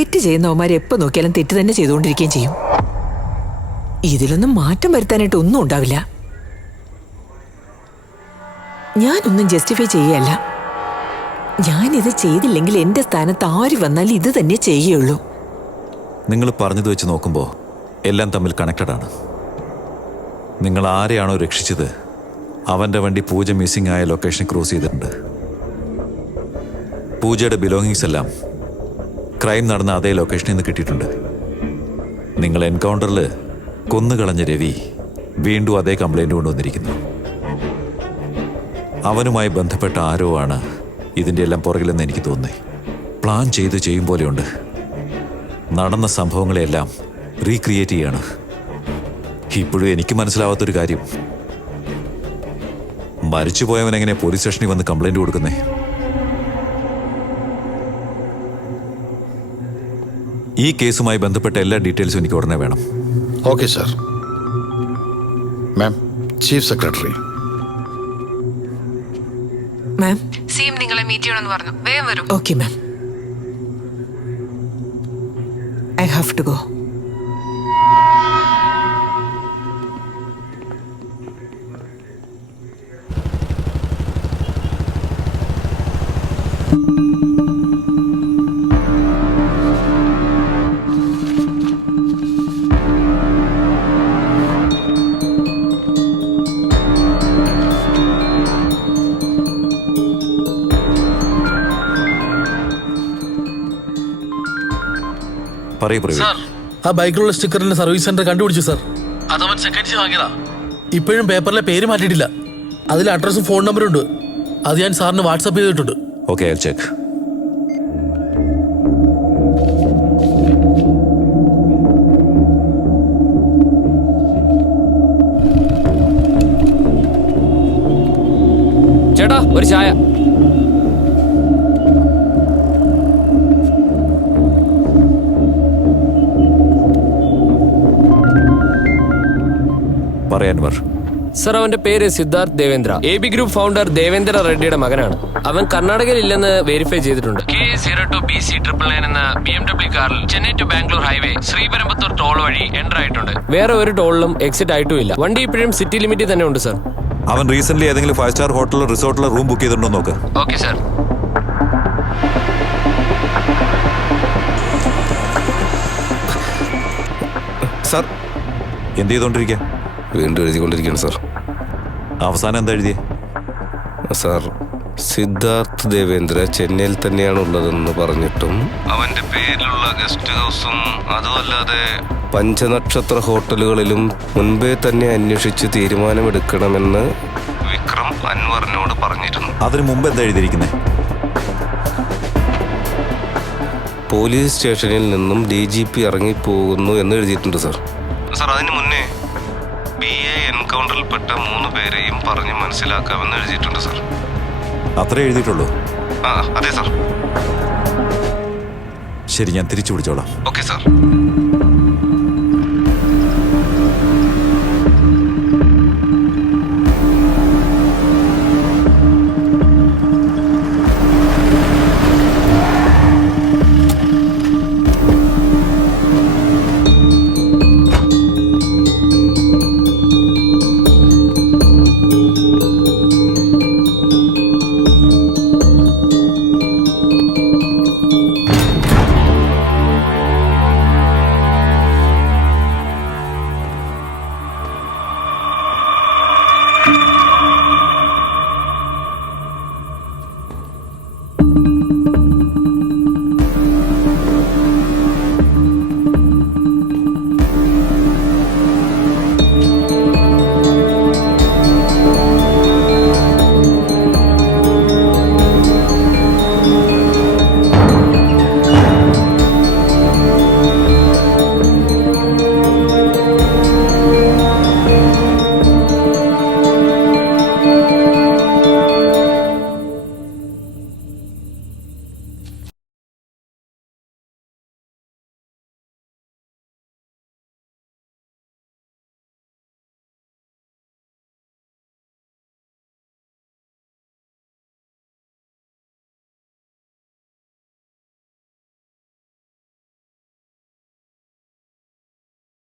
തെറ്റ് ചെയ്യുന്നവന്മാർ എപ്പോൾ നോക്കിയാലും തെറ്റ് തന്നെ ചെയ്തുകൊണ്ടിരിക്കുകയും ചെയ്യും. ഇതിലൊന്നും മാറ്റം വരുത്താനായിട്ട് ഒന്നും ഉണ്ടാവില്ല. ഞാനൊന്നും ജസ്റ്റിഫൈ ചെയ്യല്ല. ഞാനിത് ചെയ്തില്ലെങ്കിൽ എൻ്റെ സ്ഥാനത്ത് ആര് വന്നാലും ഇത് തന്നെ ചെയ്യുള്ളൂ. നിങ്ങൾ പറഞ്ഞത് വെച്ച് നോക്കുമ്പോൾ എല്ലാം തമ്മിൽ കണക്റ്റഡ് ആണ്. നിങ്ങൾ ആരെയാണോ രക്ഷിച്ചത് അവൻ്റെ വണ്ടി പൂജ മിസ്സിംഗ് ആയ ലൊക്കേഷൻ ക്രോസ് ചെയ്തിട്ടുണ്ട്. പൂജയുടെ ബിലോങ്ങിങ്സ് എല്ലാം ക്രൈം നടന്ന അതേ ലൊക്കേഷനിൽ നിന്ന് കിട്ടിയിട്ടുണ്ട്. നിങ്ങൾ എൻകൗണ്ടറിൽ കൊന്നുകളഞ്ഞ രവി വീണ്ടും അതേ കംപ്ലൈൻറ്റ് കൊണ്ടുവന്നിരിക്കുന്നു. അവനുമായി ബന്ധപ്പെട്ട ആരോ ആണ് ഇതിൻ്റെ എല്ലാം പുറകിലെന്ന് എനിക്ക് തോന്നുന്നേ. പ്ലാൻ ചെയ്ത് ചെയ്യും പോലെയുണ്ട്. നടന്ന സംഭവങ്ങളെല്ലാം റീക്രിയേറ്റ് ചെയ്യാണ്. ഇപ്പോഴും എനിക്ക് മനസ്സിലാവാത്തൊരു കാര്യം, മരിച്ചുപോയവൻ എങ്ങനെ പോലീസ് സ്റ്റേഷനിൽ വന്ന് കംപ്ലൈൻറ്റ് കൊടുക്കുന്നേ? ഈ കേസുമായി ബന്ധപ്പെട്ട എല്ലാ ഡീറ്റെയിൽസും എനിക്ക് ഉടനെ വേണം. Okay sir. Ma'am, chief secretary. Ma'am, CM നിങ്ങളെ മീറ്റ് ചെയ്യണമെന്ന് പറഞ്ഞു. വേഗം വരൂ. Okay ma'am. I have to go. ആ ബൈക്കിലുള്ള സ്റ്റിക്കറിന്റെ സർവീസ് സെന്റർ കണ്ടുപിടിച്ചു സാർ. അതവൻ സെക്കൻഡ്സ് വാങ്ങിയതാ. ഇപ്പോഴും പേപ്പറിലെ പേര് മാറ്റിയിട്ടില്ല. അതിൽ അഡ്രസ്സും ഫോൺ നമ്പറും ഉണ്ട്. അത് ഞാൻ സാറിന് വാട്സാപ്പ് ചെയ്തിട്ടുണ്ട്. Okay, I will check. ചേട്ടാ ഒരു ചായ. സർ, അവന്റെ പേര് Siddharth Devendra. AB group founder Devendra റെഡ്ഡിയുടെ മകനാണ്. അവൻ കർണാടകയിൽ ഇല്ലെന്ന് വെരിഫൈ ചെയ്തിട്ടുണ്ട്. K02BC999 എന്ന BMW കാറിൽ Chennai to Bangalore highway Sriperumbudur toll വഴി എൻ്റർ ആയിട്ടുണ്ട്. വേറെ ഒരു ടോളിലും എക്സിറ്റ് ആയിട്ടും ഇല്ല. വണ്ടി ഇപ്പോഴും സിറ്റി ലിമിറ്റിൽ തന്നെ ഉണ്ട് സർ. അവൻ റീസെന്റ് ഏതെങ്കിലും 5 സ്റ്റാർ ഹോട്ടലിലോ റിസോർട്ടിലോ റൂം ബുക്ക് ചെയ്തിട്ടുണ്ടോ നോക്ക്. Okay sir. സാർ, എന്ത് ചെയ്തോണ്ടിരിക്കുക? വീണ്ടും എഴുതിക്കൊണ്ടിരിക്കുകയാണ് സാർ. അവസാനം എന്താ എഴുതിയേ? സാർ, സിദ്ധാർത്ഥ് ദേവേന്ദ്ര ചെന്നൈയിൽ തന്നെയാണ് ഉള്ളതെന്ന് പറഞ്ഞിട്ടും അവന്റെ പേരിലുള്ള ഗസ്റ്റ് ഹൗസും അതുമല്ലാതെ പഞ്ചനക്ഷത്ര ഹോട്ടലുകളിലും മുൻപേ തന്നെ അന്വേഷിച്ച് തീരുമാനമെടുക്കണമെന്ന് വിക്രം അൻവറിനോട് പറഞ്ഞിരുന്നു. അതിനു മുമ്പ് എന്താ എഴുതിയിരിക്കുന്നത്? പോലീസ് സ്റ്റേഷനിൽ നിന്നും DGP ഇറങ്ങിപ്പോകുന്നു എന്ന് എഴുതിയിട്ടുണ്ട് സാർ. സാർ, അതിന് മുന്നേ BA എൻകൗണ്ടറിൽപ്പെട്ട 3 പേരെയും പറഞ്ഞ് മനസ്സിലാക്കാമെന്ന് എഴുതിയിട്ടുണ്ട് സാർ. അത്രേ എഴുതിയിട്ടുള്ളൂ? അതെ സാർ. ശരി, ഞാൻ തിരിച്ചു വിളിച്ചോളാം. Okay sir.